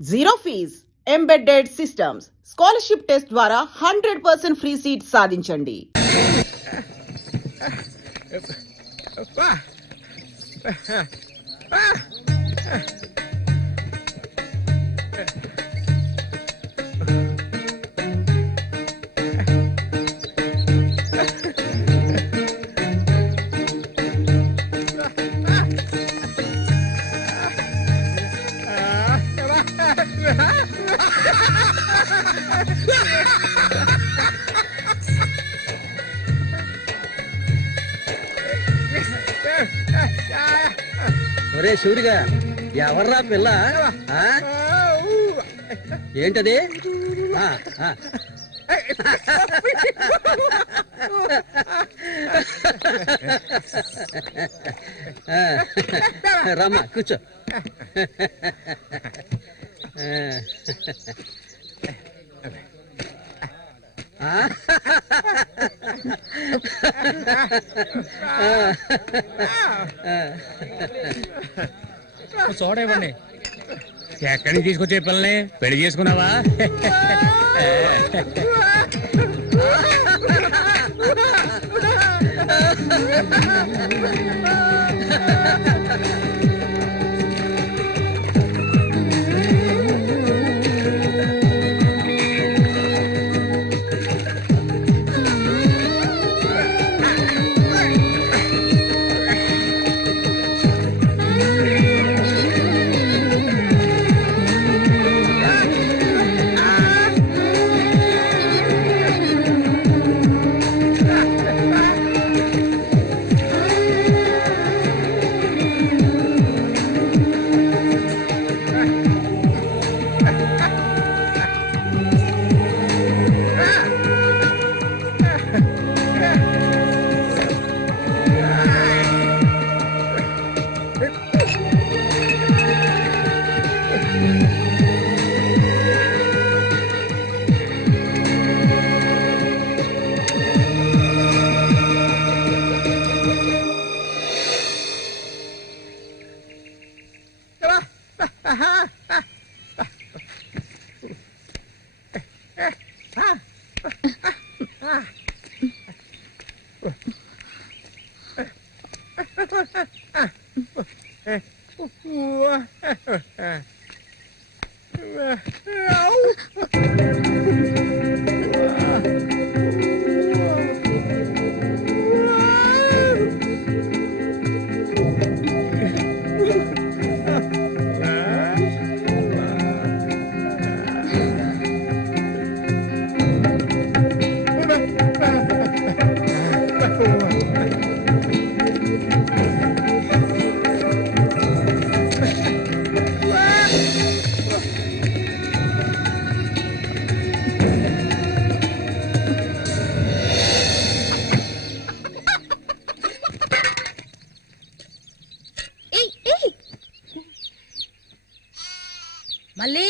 Zero fees embedded systems scholarship test ద్వారా 100% free seat సాధించండి. ఒరే సూరిగా ఎవర్రా పిల్ల ఏంటది రామ్మా కూర్చో చూడండి ఎక్కడికి తీసుకొచ్చే పిల్లని పెళ్లి చేసుకున్నావా? మళ్ళీ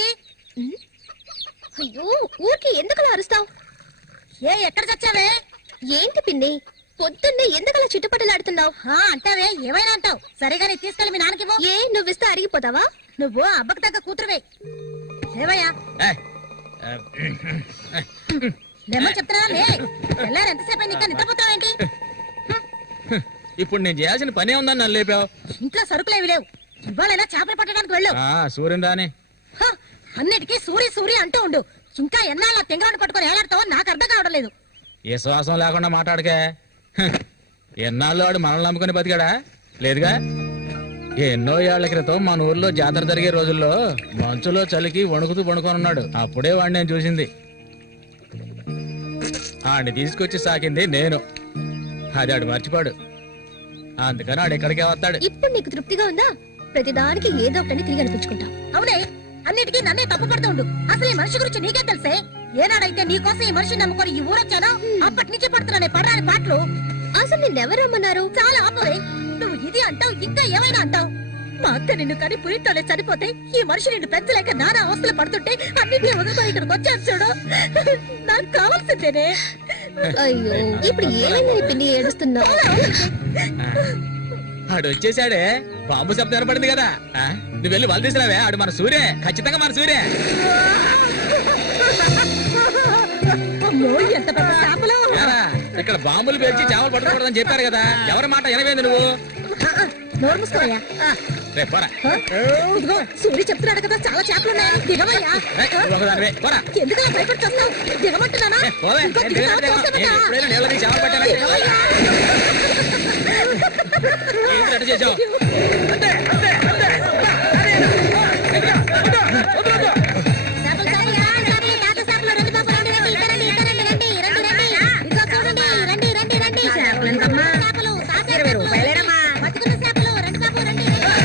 అయ్యో ఊరికి ఎందుకలా అరుస్తావు? ఎక్కడ చచ్చావే? ఏంటి పిన్ని పొద్దున్నే ఎందుకలా చుట్టుపట్టలాడుతున్నావు? అంటావే ఏమైనా అంటావు. సరేగాని తీసుకెళ్ళి మీ నాన్నకి ఏ నువ్విస్తే అరిగిపోతావా? నువ్వు అబ్బకు తగ్గ కూతురువే. లేవయ్యా లేమని చెప్తున్నా. వెళ్ళారు ఎంతసేపు ఇంకా నిద్రపోతావేంటి? ఇప్పుడు నేను చేయాల్సిన పనే ఉందని నన్ను లేపావు. ఇంట్లో సరుకులేవి లేవు. ఇవాళైనా చేపలు పట్టడానికి వెళ్ళు. సూర్యం రాని అన్నిటికీ సూరి సూరి అంటూ ఉండు. ఇంకా ఎన్నాళ్ళ తెంగరాన్ని పట్టుకొని ఏలాడతావో నాకు అర్థం కావడం లేదు. ఏ శ్వాసం లేకుండా మాట్లాడకే. ఎన్నాళ్ళు వాడు మనల్ని నమ్ముకుని బతికాడా? లేదుగా. ఎన్నో ఏళ్ల క్రితం మన ఊర్లో జాతర జరిగే రోజుల్లో మంచులో చలికి వణుకుతూ పడుకొని ఉన్నాడు. అప్పుడే వాడిని నేను చూసింది. ఆడిని తీసుకొచ్చి సాకింది నేను. అది ఆడు మర్చిపోడు. అందుకని ఆడు ఎక్కడికే వస్తాడు. ఇప్పుడు నీకు తృప్తిగా ఉందా? ప్రతిదానికి ఏదో ఒకటి తిరిగి అనిపించుకుంటా. అవునే అన్నిటికీ నన్నే తప్పు పడుతూ ఉండు. అసలు ఈ మనిషి గురించి నీకే తెలుసే. ఏనాడైతే నీకోసం ఈ మనిషిని నమ్ముకొని ఈ ఊరొచ్చానో అప్పటి నుంచి పడుతున్నానే పడరాని పాటలు. అసలు నిన్నెవరు రమ్మన్నారు? చాలా ఆపవే. నువ్వు ఇది అంటావు ఇంకా ఏమైనా అంటావు. మా అక్క నిన్ను కని పురితోనే చనిపోతే ఈ మనిషి నిన్ను పెంచలేక నానా అవస్థలు పడుతుంటే అన్నింటినీ వదులుకొని ఇక్కడికి వచ్చాను చూడు. నాకు కావాల్సిందేనే. అయ్యో ఇప్పుడు ఏమైందని పిన్ని ఏడుస్తున్నావు? ఆడు వచ్చేసాడే. బాంబు శబ్దం వినపడింది కదా నువ్వు వెళ్ళి వాళ్ళు తీసినావే ఆడు మన సూర్య, ఖచ్చితంగా మన సూర్య. అమ్మో, ఎంత పెద్ద చేపలు! ఇక్కడ బాంబులు పేర్చి చేపలు పట్టుకోకూడదని చెప్పారు కదా, ఎవరి మాట వినవేంది నువ్వు? నోరు మూసుకోవయ్యా. రేపు పోరా. ఇదిగో సూర్య చెప్తున్నాడు కదా, చాలా చేపలు ఉన్నాయి, దిగవయ్యా. ఒకదానివే పోరా. ఎందుకు భయపడుతున్నావు? దిగమంటున్నానా? పోవే. ఇంకో నేను దిగుతావా? దిగను. తోసేదట. నేను ఎప్పుడైనా నీళ్ళ దిగి చేపలు పట్టానా? దిగవయ్యా. ఏంటి అట్ట చేసావు? చేపలు చాలయ్యా, చేపలు, తాత చేపలు, రండి బాబు, రండి, రండి, ఇటు రండి, ఇటు రండి, రండి, రండి, రండి. ఇదిగో చూడండి, రండి, రండి, రండి. చేపలు ఎంతమ్మా? చేపలు, తాత చేపలు, బతుకున్న చేపలు, రండి బాబు, రండి, రండి.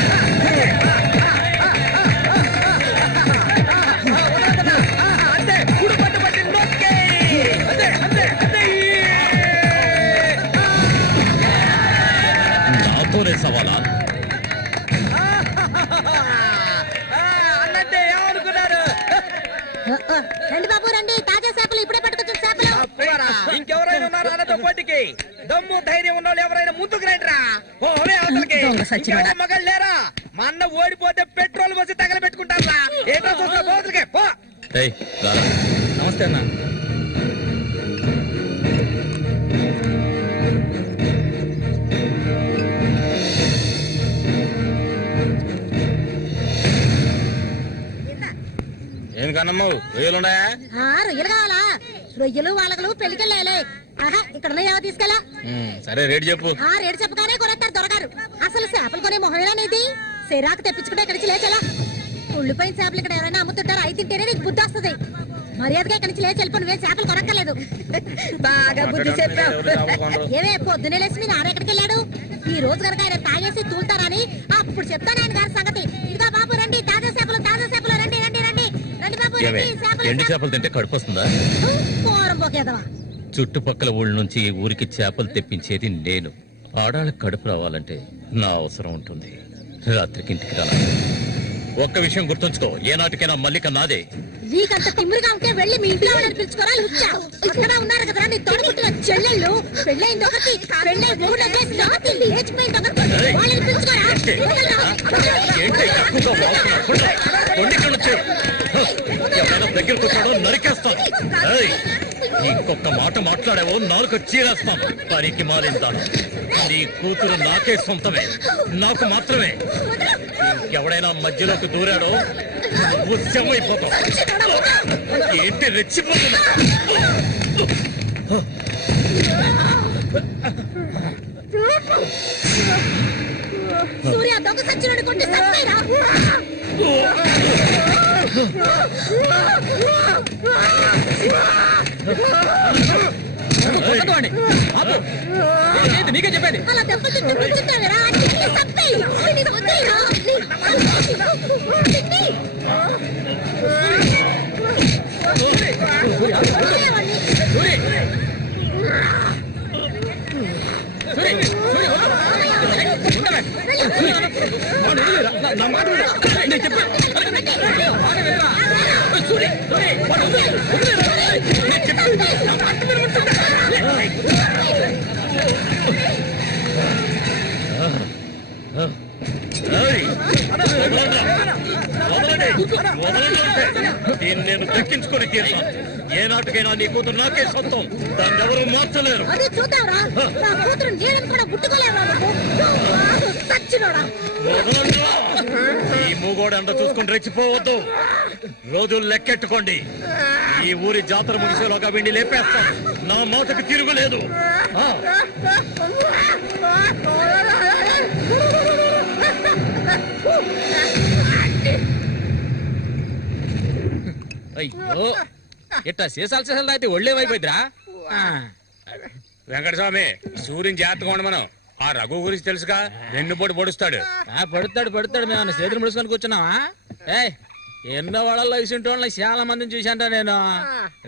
నాతోనే సవాలా? అన్నట్టే ఏమనుకున్నారు? రండి బాబు, రండి, తాజా చేపలు, ఇప్పుడే పట్టుకొచ్చిన చేపలు. ఇంకెవరైనా ఉన్నారా అన్నతో పోటీకి? దమ్ము ధైర్యం ఉన్న వాళ్ళు ఎవరైనా ముందుకు రండిరా. ఓరే అవతలకి. ఇంకెవరు మగాళ్ళు లేరా? మా అన్న ఓడిపోతే పెట్రోల్ పోసి తగలబెట్టుకుంటారా? ఏంటో చూస్తా పోతులకే పో. నమస్తే అన్న. ఎందుకన్నమ్మ రొయ్యలున్నాయా? రొయ్యలు కావాలా? రొయ్యలు వాళ్ళగలు పెళ్లికెళ్ళాలి. ఆహా, ఇక్కడ ఉన్నాయా? తీసుకెళ్ళా. సరే రేటు చెప్పు. రేటు చెప్పగానే కొనేస్తారు దొరగారు. అసలు చేపలు కొనే మొహమేనా నీది? సిరాకు తెప్పించుకుంటే ఇక్కడి నుంచి లేచలా. ఉళ్ళిపోయిన చేపలు ఇక్కడ ఎవరైనా అమ్ముతుంటారు, అయి తింటేనే నీకు బుద్ధి వస్తుంది. మర్యాదగా ఇక్కడి నుంచి లేచి వెళ్ళిపోయి నువ్వే చేపలు కొనక్కర్లేదు. బాగా బుద్ధి చెప్పావు. ఏమే పొద్దునే లేచి మీరు ఆరెక్కడికి వెళ్ళాడు? ఈ రోజు కనుక ఆయన తాగేసి తూలుతారని అప్పుడు చెప్తాను ఆయన గారి సంగతి. ఇదిగా బాబు రండి, తాజా చేపలు, రండి, రండి, రండి, రండి బాబు, రండి. ఎండి చేపలు తింటే కడుపు వస్తుందా? పోరం పోకేదవా. చుట్టుపక్కల ఊళ్ళ నుంచి ఈ ఊరికి చేపలు తెప్పించేది నేను. ఆడాళ్ళకి కడుపు రావాలంటే నా అవసరం ఉంటుంది. రాత్రికి ఇంటికి రాను. ఒక్క విషయం గుర్తుంచుకో, ఏనాటికైనా మల్లిక నాదే. నీకంత తిమ్మిరిగా ఉంటే వెళ్ళి మీ ఇంట్లో వాళ్ళని పిలుచుకోరా. లుచ్చా అక్కడ ఉన్నారు కదా నీ తోడుకుంటున్న చెల్లెళ్ళు. పెళ్ళైంది ఒకటి, పెళ్ళై ఊళ్ళో చేసి రాత్రి లేచిపోయింది ఒకటి. వాళ్ళని పిలుచుకోరా. ఎవరైనా దగ్గరకు వచ్చాడో నరికేస్తాను. ఇంకొక మాట మాట్లాడావో నాలుగు చీరేస్తాను. పనికి మారిందాను. నీ కూతురు నాకే సొంతమే, నాకు మాత్రమే. ఇంకెవడైనా మధ్యలోకి దూరాడో ఉద్యమైపోతాం. ఏంటి రెచ్చిపోతున్నా? సూర్య దొంగ సచ్చినోడు కొట్టి చంపేరా. నీకే చెప్పేది. అలా దెబ్బలు తింటూ కూర్చుంటావేరా? చంపేయి. దీన్ని నేను దక్కించుకొని తీరుతాను. ఏ నాటికైనా నీ కూతురు నాకే సొంతం. దాన్ని ఎవరు మార్చలేరు. అదే చూద్దాంరా. నా కూతురు నీళ్ళని కూడా ముట్టుకోలేవా నువ్వు? సచ్చినోడా. ఈ మూగోడు అంట చూసుకుని రెచ్చిపోవద్దు. రోజులు లెక్కెట్టుకోండి. ఈ ఊరి జాతర ముగిసేలోగా వీడిని లేపేస్తాను. నా మాటకు తిరుగులేదు. అయ్యో, ఇట్టా సీసాలు సీసాలు అయితే ఒళ్ళేమైపోయిద్దిరా. వెంకటస్వామి, సూర్యుని జాగ్రత్తగా ఉండి మనం. ఆ రఘు గురించి తెలుసుగా, వెన్నుపోటు పొడుస్తాడు. పడుతాడు మేము చేతులు ముడుచుకొని కూర్చున్నావా? ఎన్నో వాళ్ళలో ఇసుంటోళ్ళని చాలా మందిని చూశాంట నేను.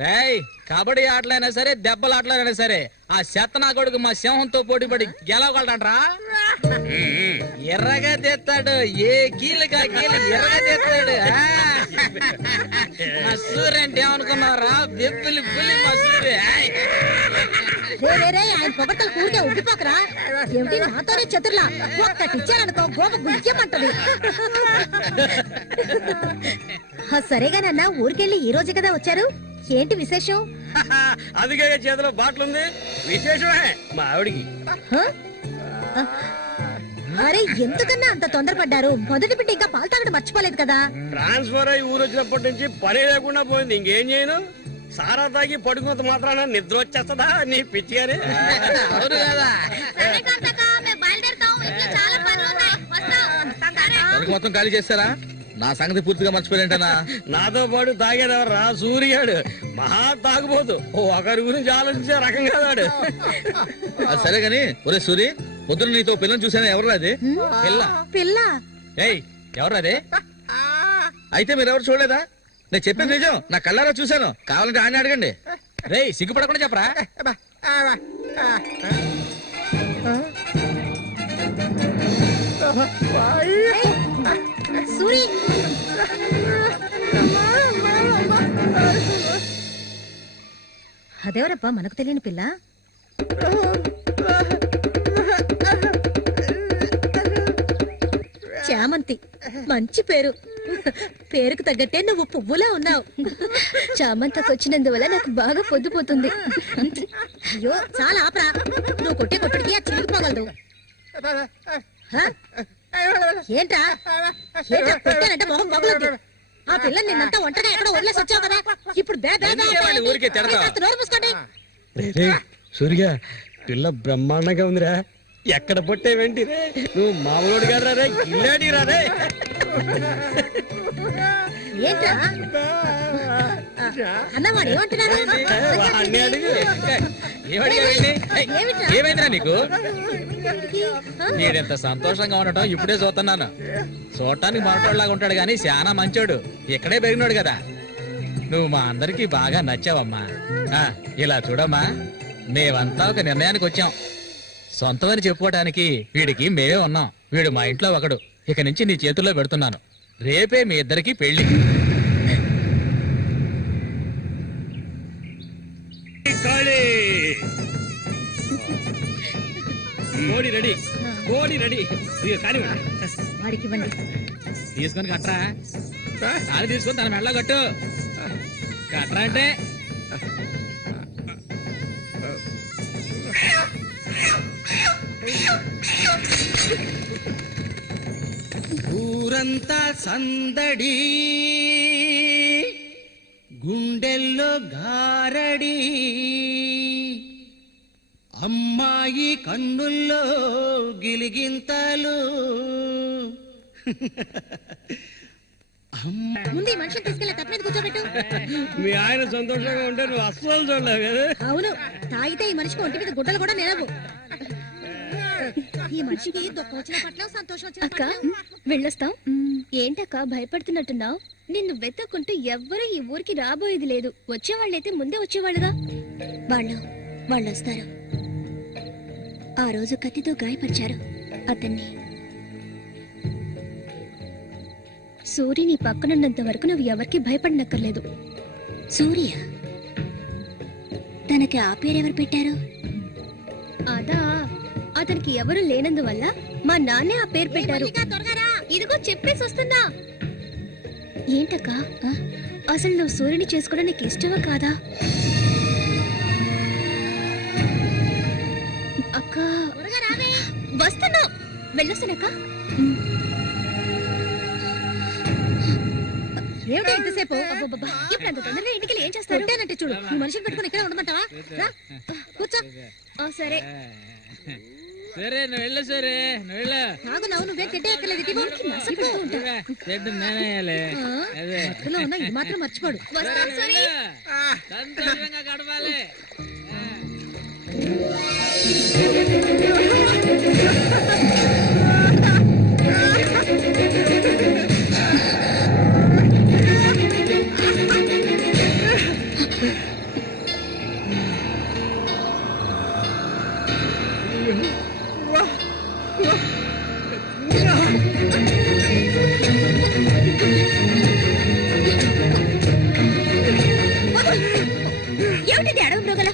రేయ్, కబడ్డీ ఆటలైనా సరే, దెబ్బల ఆటలైనా సరే, ఆ నా కొడుకు మా సింహంతో పోటీ పడి గెలవగలడంట్రా. ఎర్రగా తెస్తాడు, ఏ కీలుగా కీలు ఎర్రగా తెస్తాడు. మసూరు అంటే ఏమనుకున్నారా? బెబ్బులి పులి మసూరు. ఆయన పొగట్టలు కూడితే ఉబ్బిపోకరా. ఏమిటి నాతోనే చతుర్లా ఒక్కటి ఇచ్చారనుకో గోప గుయ్యమంటది. సరేగానన్నా ఊరికెళ్ళి ఈ రోజు కదా వచ్చారు, ఏంటి విశేషం? అందుకే చేతిలో బాటిల్ ఉంది, విశేషమే మా ఆవిడికి. అరే ఎందుకన్నా అంత తొందరపడ్డారు? మొదటి బిడ్డ ఇంకా పాలు తాగడం మర్చిపోలేదు కదా. ట్రాన్స్ఫర్ అయ్యి ఊరు వచ్చినప్పటి నుంచి పని లేకుండా పోయింది. ఇంకేం చేయను, సారా తాగి పడుకున్నంత మాత్రాన నిద్ర వచ్చేస్తుందా నీ పిచ్చి అని. అవును కదా. మొత్తం ఖాళీ చేస్తారా? నా సంగతి పూర్తిగా మర్చిపోయినట్టనా? నాతో పాటు తాగేదెవర్రా? సూర్యాడు మహా తాగుపోతు, ఒకరి గురించి ఆలోచించే రకం కాదాడు. సరే గాని ఒరే సూరి, పొద్దున నీతో పిల్లని చూసాను, ఎవరు అది పిల్ల? పిల్ల ఏయ్ ఎవరు అది? అయితే మీరెవరు చూడలేదా? నేను చెప్పేది నిజం, నా కళ్ళారా చూశాను. కావాలంటే ఆయన అడగండి. రేయ్ సిగ్గుపడకుండా చెప్పరా? సూరి అదేవరబ్బా మనకు తెలియని పిల్ల? చామంతి, మంచి పేరు. పేరుకు తగ్గట్టే నువ్వు పువ్వులా ఉన్నావు. చామంతకు వచ్చినందువల్ల నాకు బాగా పొద్దుపోతుంది. అయ్యో చాలా ఆపరా, నువ్వు కొట్టే కొట్టుడికి ఆ చిరిగిపోగలదు. ఏంటా కొట్టానంటే మొహం పగులుద్ది. ఆ పిల్లని నిన్నంతా ఒంటరిగా ఎక్కడో వదిలేసి వచ్చావు కదా, ఇప్పుడు నోరు మూసుకోండి. సూర్య పిల్ల బ్రహ్మాండంగా ఉందిరా. ఎక్కడ పుట్టే వెంటి రే, నువ్వు మామూలుడు కదా రే, గిల్లాడి రా రే. ఏంటా అన్నవాడు ఏమంటున్నాడు? వాడిని అడుగు. ఏమైందిరా నీకు? నేనెంత సంతోషంగా ఉండటం ఇప్పుడే చూస్తున్నాను. చూడటానికి మాటోళ్ళలాగా ఉంటాడు గాని చాలా మంచోడు, ఇక్కడే పెరిగినాడు కదా. నువ్వు మా అందరికి బాగా నచ్చావమ్మా. ఇలా చూడమ్మా, మేమంతా ఒక నిర్ణయానికి వచ్చాం. సొంతమని చెప్పుకోవటానికి వీడికి మేమే ఉన్నాం. వీడు మా ఇంట్లో ఒకడు. ఇక నుంచి నీ చేతుల్లో పెడుతున్నాను. రేపే మీ ఇద్దరికి పెళ్లి. కోడి రెడీ, కోడి రెడీ. వాడికి ఇవ్వండి. తీసుకొని కట్టరా, అది తీసుకొని తన మెడలో కట్టు. కట్టరా అంటే ఊరంతా సందడి, గుండెల్లో గారడి, అమ్మాయి కన్నుల్లో గిలిగింతలు. ముందు ఈ మనిషిని తీసుకెళ్ళి తప్పనేది కూర్చోబెట్టు. మీ ఆయన సంతోషంగా ఉంటే నువ్వు అస్సలు చూడలేవు కదా. అవును, తాగితే ఈ మనిషికి ఒంటి మీద గుడ్డలు కూడా నిలవు. ఈ మనిషికి దుఃఖం వచ్చిన పట్ల సంతోషం వచ్చిన అక్క వెళ్ళొస్తాం. ఏంటక్క భయపడుతున్నట్టున్నావు? నిన్ను వెతకుంటూ ఎవ్వరూ ఈ ఊరికి రాబోయేది లేదు. వచ్చేవాళ్ళైతే ముందే వచ్చేవాళ్ళుగా. వాళ్ళు వస్తారు. ఆ రోజు కత్తితో గాయపరిచారు అతన్ని. సూర్య నీ పక్కనున్నంత వరకు నువ్వు ఎవరికి భయపడనక్కర్లేదు. సూర్య తనకి ఆ పేరు ఎవరు పెట్టారు? అదా, అతనికి ఎవరు లేనందువల్ల మా నాన్నే ఆ పేరు పెట్టారు. ఇదిగో చెప్పేసి వస్తున్నా. ఏంటక్క, అసలు నువ్వు సూర్యుని చేసుకోవడం నీకు ఇష్టమా కాదా? అక్క వస్తున్నా, వెళ్ళొస్తానక్క. ఏమిటో ఎంతసేపు? ఇప్పుడు అంత తొందరగా ఇంటికి ఏం చేస్తారు? అంటే చూడు, ఈ మనిషిని పెట్టుకుని ఇక్కడ ఉండమంటావా? కూర్చో. సరే సరే నువ్వు వెళ్ళు. సరే నువ్వు వెళ్ళు. నాగు నవ్వు నువ్వే తిట్టే ఎక్కలేదు. ఇది మాత్రం మర్చిపోడు. సంతోషంగా గడపాలి. ఏమిటి అడవి మృగాల?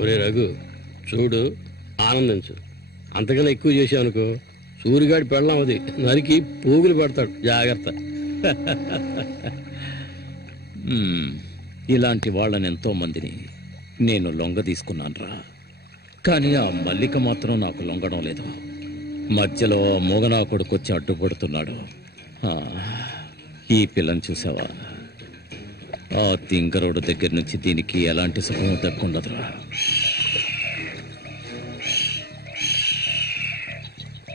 ఒరే రఘు చూడు, ఆనందించు. అంతకన్నా ఎక్కువ చేసావనుకో సూరిగాడి పెళ్ళం అది నరికి పోగులు పెడతాడు. జాగ్రత్త. ఇలాంటి వాళ్ళని ఎంతో మందిని నేను లొంగ తీసుకున్నానురా. కానీ ఆ మల్లిక మాత్రం నాకు లొంగడం లేదు. మధ్యలో మొగనా కొడుకొచ్చి అడ్డుపడుతున్నాడు. ఈ పిల్లని చూసావా? ఆ తింకరోడు దగ్గర నుంచి దీనికి ఎలాంటి సుఖం దక్కుండదురా.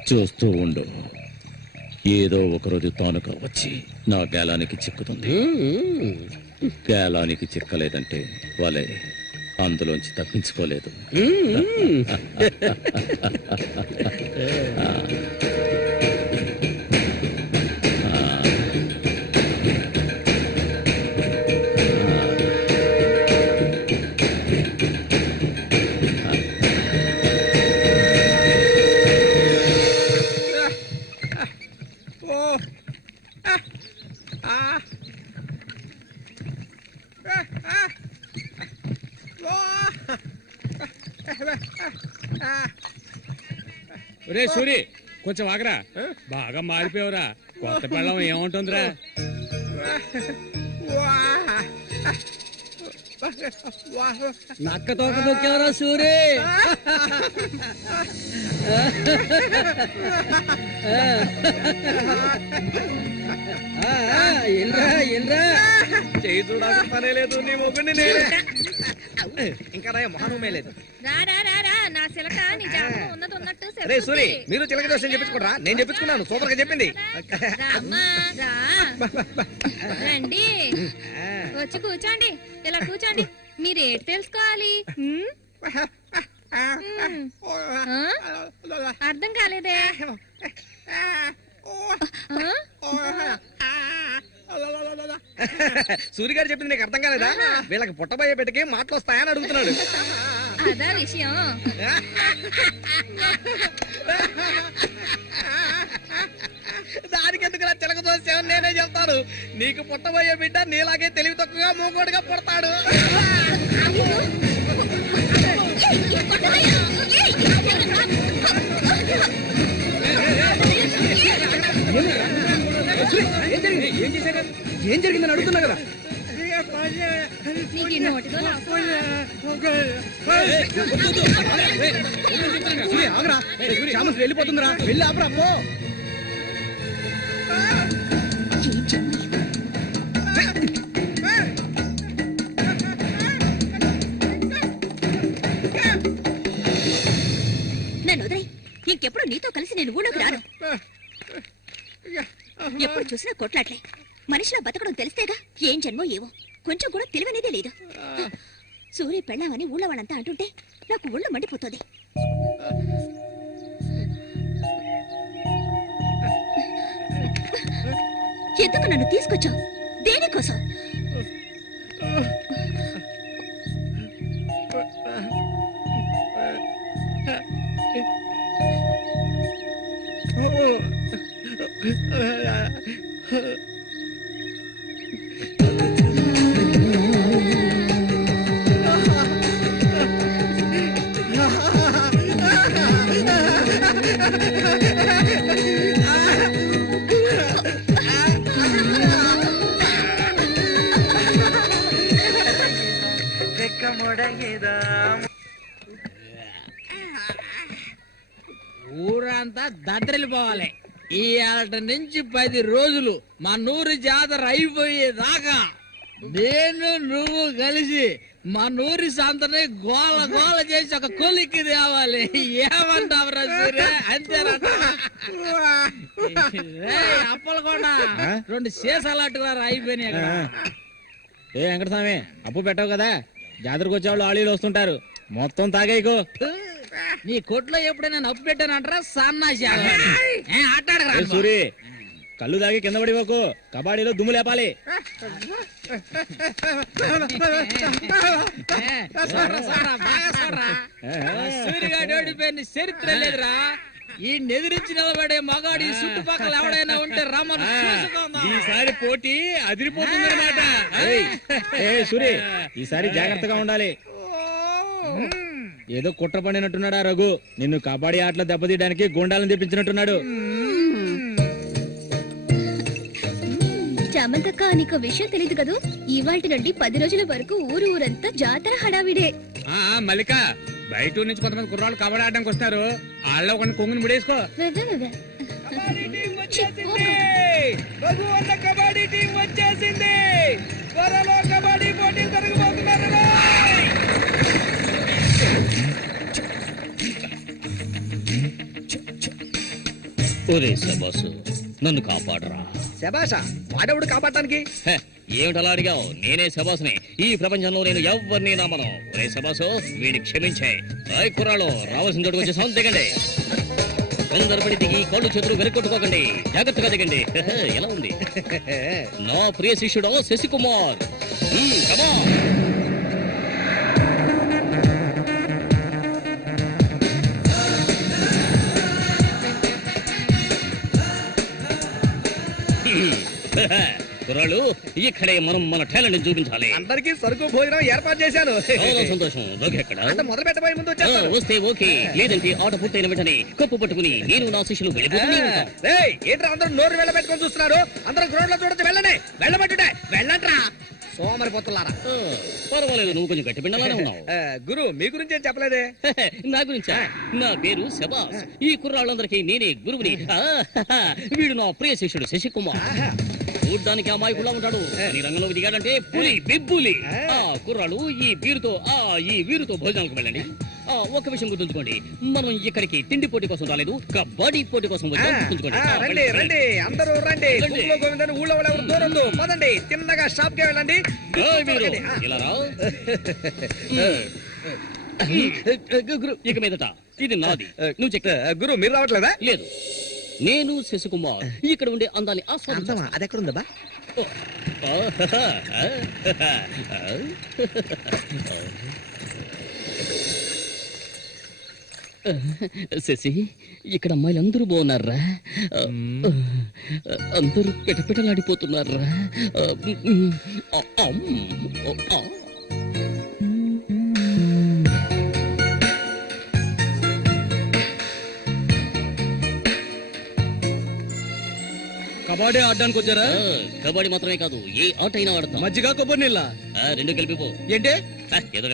చూస్తూ ఉండు, ఏదో ఒకరోజు తానుగా వచ్చి నా గేలానికి చిక్కుతుంది. గేలానికి చిక్కలేదంటే వాళ్ళే అందులోంచి తప్పించుకోలేదు. ఒరే సూరి, కొంచెం ఆగరా. బాగా మారిపోయావురా. కొత్త పెళ్ళం ఏముంటుందిరా? నక్క తోక దొక్కేవరా సూరి? చేయి చూడాల్సిన పనే లేదు, నీ మొగ్గుని నేనే. ఇంకా మహానమే లేదు. రే సూరి, మీరు చిలక దోషం చెప్పించుకోరా? నేను చెప్పించుకున్నాను, సూపర్ గా చెప్పింది. రండి, వచ్చి కూర్చోండి. ఇలా కూర్చోండి. మీరేటి తెలుసుకోవాలి? అర్థం కాలేదే? సూరి గారు చెప్పింది నీకు అర్థం కాలేదా? వీళ్ళకి పుట్టబోయే బిడ్డకి మాటలు వస్తాయని అడుగుతున్నాడు. అదా విషయం. దానికి ఎందుకు చిలక దోషం నేనే చెప్తాను. నీకు పుట్టబోయే బిడ్డ నీలాగే తెలివి తక్కువగా మూకోడుగా పుడతాడు. ఏం జరిగిందని అడుగుతున్నా కదా. నీకు ఈ నోటితో వెళ్ళిపోతుందిరా, వెళ్ళి ఆపరా పో. నన్ను వదిలే. ఇంకెప్పుడు నీతో కలిసి నేను ఊళ్ళోకి రాను. ఎప్పుడు చూసినా కొట్లాట్లే. మనిషిలా బతకడం తెలిస్తేగా. ఏం జన్మో ఏవో, కొంచెం కూడా తెలివనేదే లేదు. సూర్య పెళ్ళామని ఊళ్ళో వాళ్ళంతా అంటుంటే నాకు ఒళ్ళు మండిపోతుంది. ఎందుకు నన్ను తీసుకొచ్చావు? దేనికోసం? ఊరంతా దద్దరిల్లిపోవాలి. ఈ ఏట నుంచి 10 రోజులు మా నూరు జాతర అయిపోయేదాకా నేను నువ్వు కలిసి మా నూరి సంతని గోల గోల చేసి ఒక కొలిక్కి తేవాలి. ఏమంటావురా సూర్య? అంతేనట. అప్పలకొండ 2 సీసాలు అట్టుకున్నారు అయిపోయినాయి. ఏ వెంకటస్వామి అప్పు పెట్టావు కదా, జాతరకు వచ్చేవాళ్ళు ఆళీలు వస్తుంటారు, మొత్తం తాగేయకు. నీ కొట్లో ఎప్పుడైనా నప్పు పెట్టానంటారా సన్నాసి? సూరి కళ్ళు తాగి కింద పడిపోకు, కబాడీలో దుమ్ము లేపాలి. సూర్యగాడు ఓడిపోయిన చరిత్ర లేదురా. ఈ నెదిరించి నిలబడే మగాడు ఈ చుట్టుపక్కల ఎవడైనా ఉంటే రమ్మను. ఈసారి పోటీ అదిరిపోతుందన్నమాట. సూరి ఈసారి జాగ్రత్తగా ఉండాలి. ఏదో కుట్ర పడినట్టున్నాడా రఘు, నిన్ను కబడ్డీ ఆటలో దెబ్బతీయడానికి గుండాలను తెప్పించినట్టున్నాడు. చామంతక్క, నీకు విషయం తెలియదు కదూ, ఇవాళ నుండి 10 రోజుల వరకు ఊరంతా జాతర హడావిడే. మల్లిక, బయట నుంచి కొంతమంది కుర్రాళ్ళు కబడ్డీ ఆడడానికి వస్తారు. వాళ్ళలో కొన్ని కొంగుని ముడేసుకో. కబడ్డీ టీం వచ్చేసింది. త్వరలో కబడ్డీ పోటీ జరగబోతున్నారు. ఒరే శబాసు, నన్ను కాపాడరా. శబాషా, వాడెవడు కాపాడటానికి? ఏమిటలా అడిగావు? నేనే శబాసుని. ఈ ప్రపంచంలో నేను ఎవరిని నమ్మను. ఒరే శబాసు, వీడిని క్షమించే. కుర్రాళ్ళు రావాల్సిన చోటుకు వచ్చేసాం, దిగండి. వెందరపడి దిగి కాళ్ళు చేతులు వెనకొట్టుకోకండి, జాగ్రత్తగా దిగండి. ఎలా ఉంది నా ప్రియ శిష్యుడు శశికుమార్? కుర్రాళ్ళు, ఇక్కడే మనం మన టాలెంట్ చూపించాలి. అందరికీ సరుకు భోజనం ఏర్పాటు చేశాను. చాలా సంతోషం. ఎక్కడ మొదలు పెట్టబోయే ముందు వస్తే ఓకే, లేదంటే ఆట పూర్తయిన వెంటనే కప్పు పట్టుకుని నేను నా శిష్యులు ఏంట్రా అందరూ నోరు వెళ్ళబెట్టుకొని చూస్తున్నారు? అందరూ గ్రౌండ్ లో చూడొచ్చు. వెళ్ళండి, వెళ్ళబెట్టుడే, వెళ్ళంట్రా సోమరిపోతున్నారా. పర్వాలేదు, నువ్వు కొంచెం గట్టి పిండాలనే ఉన్నావు. గురు, మీ గురించి ఏం చెప్పలేదే? నా గురించా? నా పేరు శబాస్. ఈ కుర్రాళ్ళందరికీ నేనే గురువుని. వీడు నా ప్రియ శిష్యుడు శశికుమార్. చూడ్డానికి అమాయకులా ఉంటాడు, ఈ రంగంలోకి దిగాడంటే పులి బిబ్బులి. కుర్రాళ్ళు, ఈ వీరుతో భోజనాలకు వెళ్ళండి. ఒక విషయం గుర్తుంచుకోండి, మనం ఇక్కడికి తిండి పోటీ కోసం రాలేదు, కబడ్డీ పోటీ కోసం రండి రండి, అందరూ రండి. గోవిందని ఊళ్ళో ఎవరు దూరందు పదండి, తిన్నగా షాప్ కి వెళ్ళండి. ఇలా రా. ఇక మీదట ఇది నాది. నువ్వు చెక్. గురు, మీరు రావట్లేదా? లేదు, నేను శశికుమార్ ఇక్కడ ఉండే అందాన్ని ఆస్వాదించాను. అది ఎక్కడుందా? శశి, ఇక్కడ అమ్మాయిలు అందరూ బాగున్నారా? అందరూ పిటపిటలాడిపోతున్నారా? కబడ్డీ ఆడడానికి వచ్చారా? కబడ్డీ మాత్రమే కాదు, ఏ ఆట అయినా ఆడతాం. మజ్జిగ కొబ్బరి నీళ్ళ 2 కలిపిపో. ఏంటే? ఏదో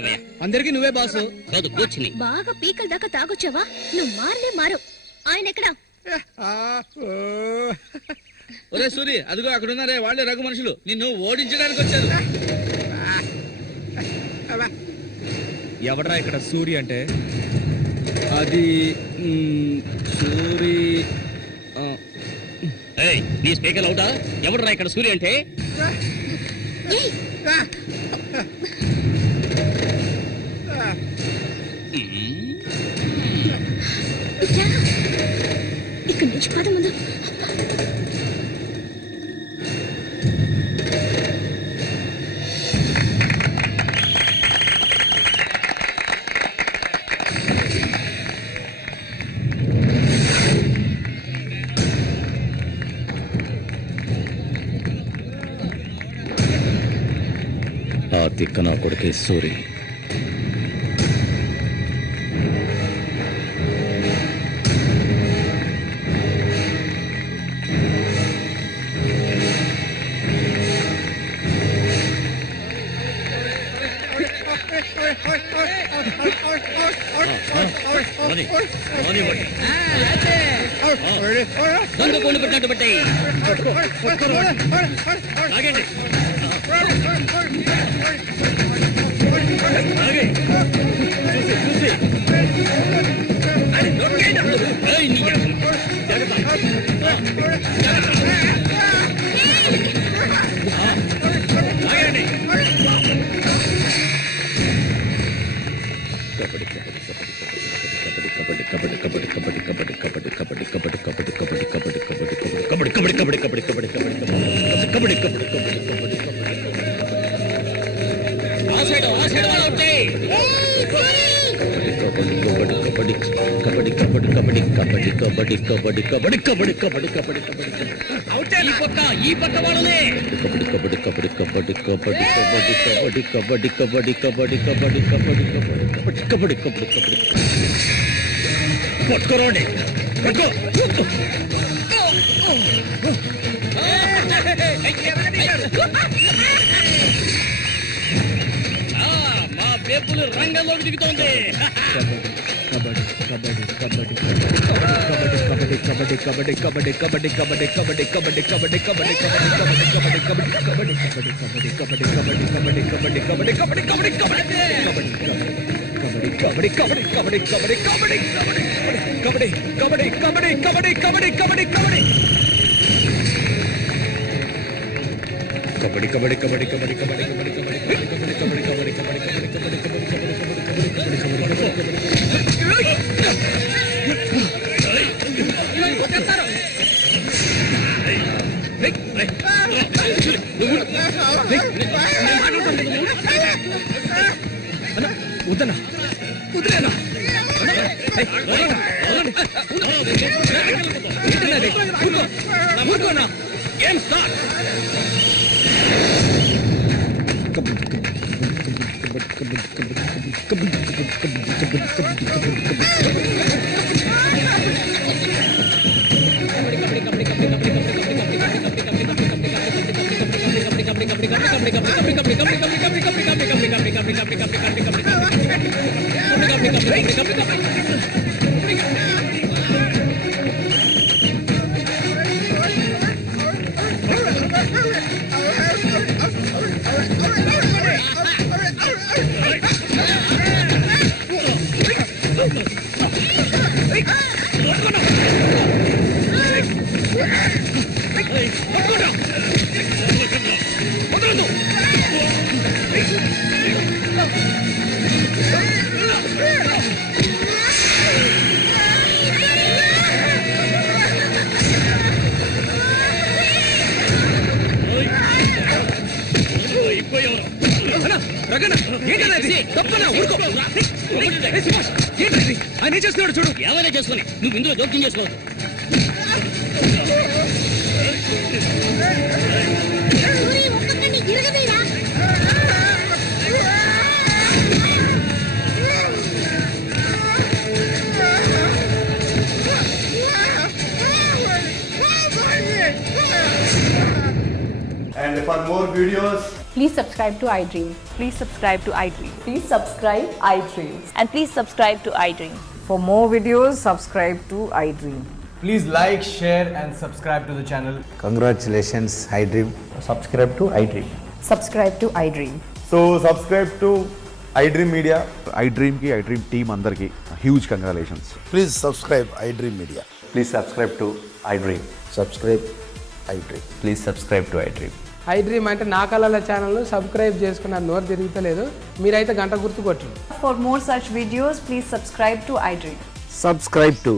అందరికి నువ్వే బాసు కాదు, కోచ్ని. బాగా పీకల దాకా తాగొచ్చావా? నువ్వు మారు. ఆయన ఎక్కడా? ఒరే సూరి, అదిగో అక్కడ ఉన్నారే, వాళ్ళే రఘు మనుషులు, నిన్ను ఓడించడానికి వచ్చారు. ఎవడరా ఇక్కడ సూరి అంటే? అది సూరి. నీ స్పీకర్ అవుతా? ఎవడరా ఇక్కడ సూర్య అంటే? ఇక్కడి నుంచి పద ముందు. ఆ తిక్క నా కొడుకే సూరి. దొంగ కొండు పెట్టినట్టు పెట్టాయి. ఆగండి. ఈ పక్క వాళ్ళనే పట్టుకోరండి. పట్టుకో. మా పేపులు రంగంలోకి దిగుతోంది. వద్దనా వదిలేనా ఊరుకోనా ఏం స్టార్ట్ ఆయన చేస్తున్నాడు చూడు. ఎవరైనా చేసుకుని నువ్వు ఇందులో జోక్యం చేసుకోవద్దు. And for more videos, please subscribe to iDream. Please subscribe to iDream. Please subscribe iDream. And please subscribe to iDream. For more videos, subscribe to iDream. please like, share and subscribe to the channel. Congratulations, iDream. Subscribe to iDream. Subscribe to iDream. So subscribe to iDream Media. iDream ki iDream team andarki huge congratulations. Please subscribe iDream Media. Please subscribe to iDream. Subscribe iDream. Please subscribe to iDream. iDream అంటే నా కళల ఛానల్ను subscribe చేసుకున్న నోరు తిరుగుతలేదు. మీరైతే గంట గుర్తు కొట్టండి. For more such videos, please subscribe to iDream. Subscribe to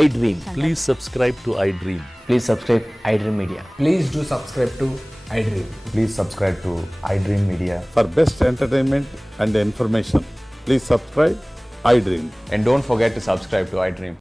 iDream. Please subscribe to iDream. Please subscribe iDream Media. Please do subscribe to iDream. Please subscribe to iDream Media. For best entertainment and information, please subscribe iDream. And don't forget to subscribe to iDream.